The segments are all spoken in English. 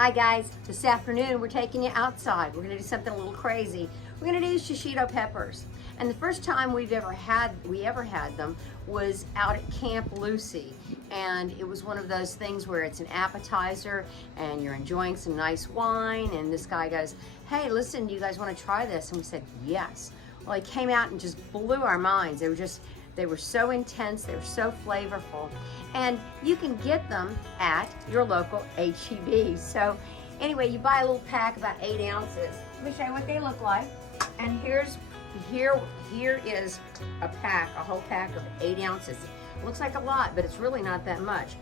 Hi guys, this afternoon we're taking you outside. We're gonna do something a little crazy. We're gonna do shishito peppers. And the first time we ever had them was out at Camp Lucy. And it was one of those things where it's an appetizer and you're enjoying some nice wine, and this guy goes, "Hey, listen, do you guys wanna try this?" And we said, yes. Well, he came out and just blew our minds. They were so intense, they were so flavorful. And you can get them at your local HEB. So anyway, you buy a little pack, about 8 ounces. Let me show you what they look like. And here is a pack, a whole pack of 8 ounces. It looks like a lot, but it's really not that much.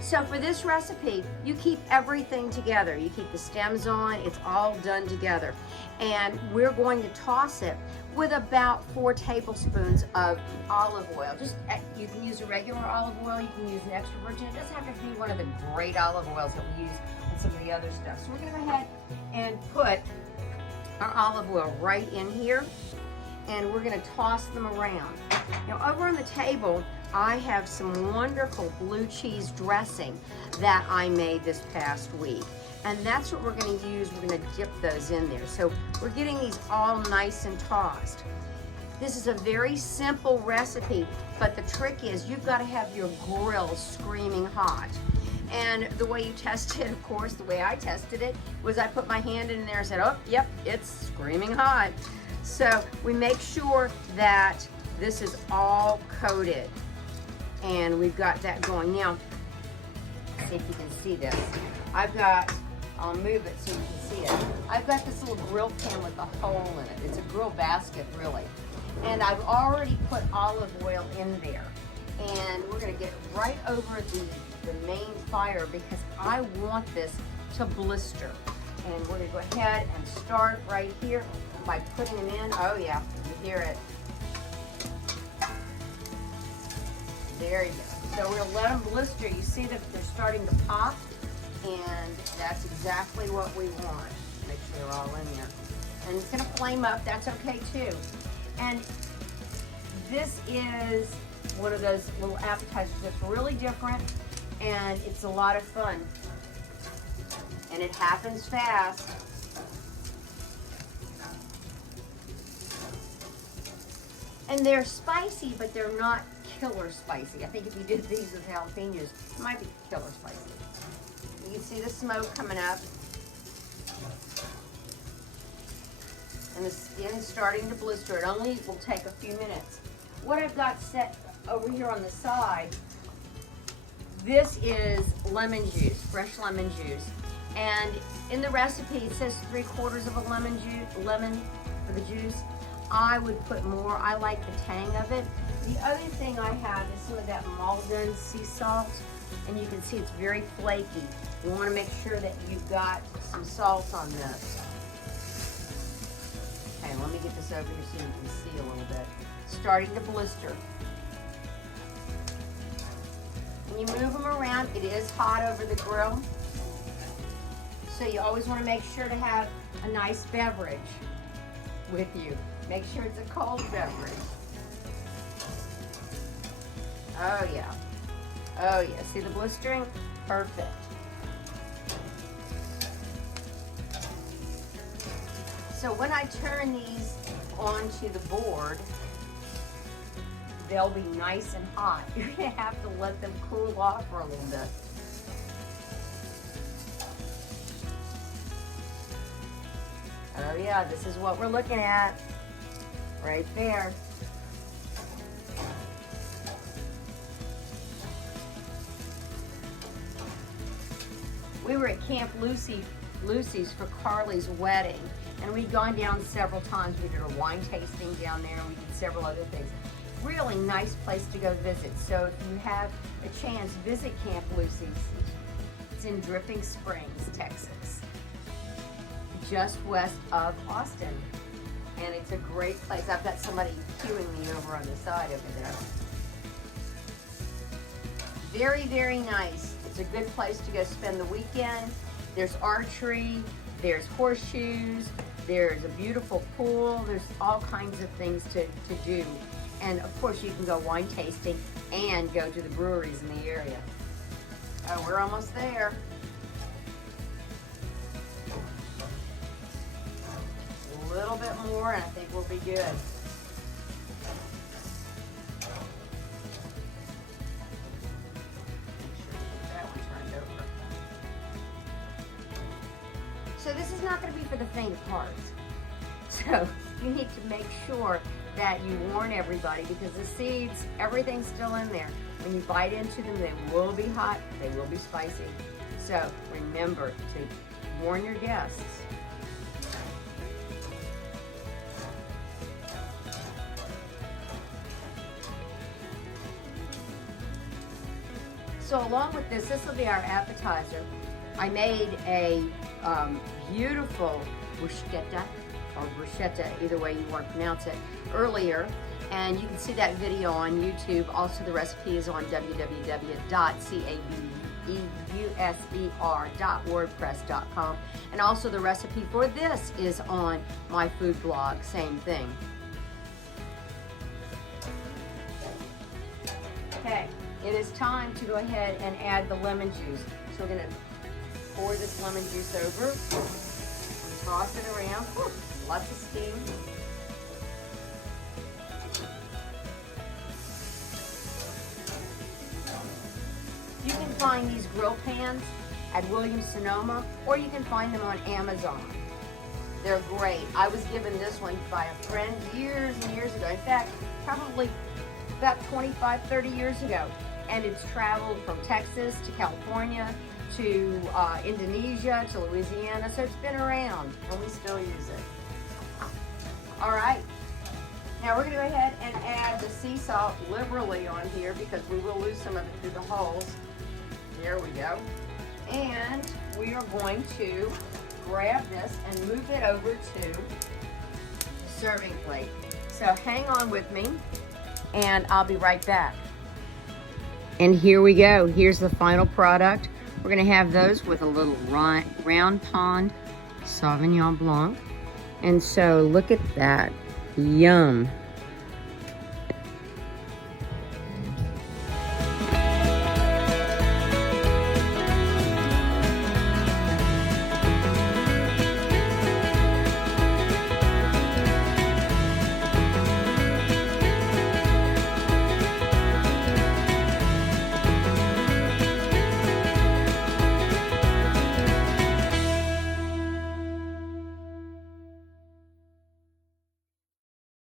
So for this recipe, you keep everything together. You keep the stems on, it's all done together. And we're going to toss it with about 4 tablespoons of olive oil. You can use a regular olive oil, you can use an extra virgin. It doesn't have to be one of the great olive oils that we use on some of the other stuff. So we're gonna go ahead and put our olive oil right in here, and we're gonna toss them around. Now over on the table, I have some wonderful blue cheese dressing that I made this past week. And that's what we're gonna use. We're gonna dip those in there. So we're getting these all nice and tossed. This is a very simple recipe, but the trick is you've gotta have your grill screaming hot. And the way you test it, of course, the way I tested it, was I put my hand in there and said, oh, yep, it's screaming hot. So we make sure that this is all coated. And we've got that going. Now, see if you can see this. I'll move it so you can see it. I've got this little grill pan with a hole in it. It's a grill basket, really. And I've already put olive oil in there. And we're gonna get right over the main fire because I want this to blister. And we're gonna go ahead and start right here by putting them in. Oh yeah, you hear it. There you go. So we're gonna let them blister. You see that they're starting to pop, and that's exactly what we want. Make sure they're all in there. And it's gonna flame up, that's okay too. And this is one of those little appetizers that's really different, and it's a lot of fun. And it happens fast. And they're spicy, but they're not killer spicy. I think if you did these with jalapenos, it might be killer spicy. You can see the smoke coming up. And the skin's starting to blister. It only will take a few minutes. What I've got set over here on the side, this is lemon juice, fresh lemon juice. And in the recipe, it says 3/4 of a lemon for the juice. I would put more. I like the tang of it. The other thing I have is some of that Malden sea salt, and you can see it's very flaky. You want to make sure that you've got some salt on this. Okay, let me get this over here so you can see a little bit. It's starting to blister. And you move them around. It is hot over the grill. So you always want to make sure to have a nice beverage with you. Make sure it's a cold beverage. Oh yeah. Oh yeah. See the blistering? Perfect. So when I turn these onto the board, they'll be nice and hot. You're gonna have to let them cool off for a little bit. Oh yeah, this is what we're looking at. Right there. We were at Camp Lucy's for Carly's wedding, and we'd gone down several times. We did a wine tasting down there, and we did several other things. Really nice place to go visit. So if you have a chance, visit Camp Lucy's. It's in Dripping Springs, Texas, just west of Austin. And it's a great place. I've got somebody queuing me over on the side over there. Very, very nice. It's a good place to go spend the weekend. There's archery, there's horseshoes, there's a beautiful pool, there's all kinds of things to do. And of course you can go wine tasting and go to the breweries in the area. Oh, we're almost there. more and I think we'll be good. So this is not going to be for the faint of heart. So you need to make sure that you warn everybody, because the seeds, everything's still in there. When you bite into them, they will be hot, they will be spicy. So remember to warn your guests. So along with this will be our appetizer. I made a beautiful bruschetta, or bruschetta, either way you want to pronounce it, earlier. And you can see that video on YouTube. Also, the recipe is on www.cabuser.wordpress.com. And also the recipe for this is on my food blog, same thing. Okay, it is time to go ahead and add the lemon juice. So we're gonna pour this lemon juice over, toss it around. Whew, lots of steam. You can find these grill pans at Williams-Sonoma, or you can find them on Amazon. They're great. I was given this one by a friend years and years ago. In fact, probably about 25, 30 years ago. And it's traveled from Texas to California to Indonesia to Louisiana, so it's been around and we still use it. All right, now we're gonna go ahead and add the sea salt liberally on here, because we will lose some of it through the holes. There we go. And we are going to grab this and move it over to serving plate. So hang on with me and I'll be right back. And here we go. Here's the final product. We're gonna have those with a little round pond Sauvignon Blanc. And so look at that, yum.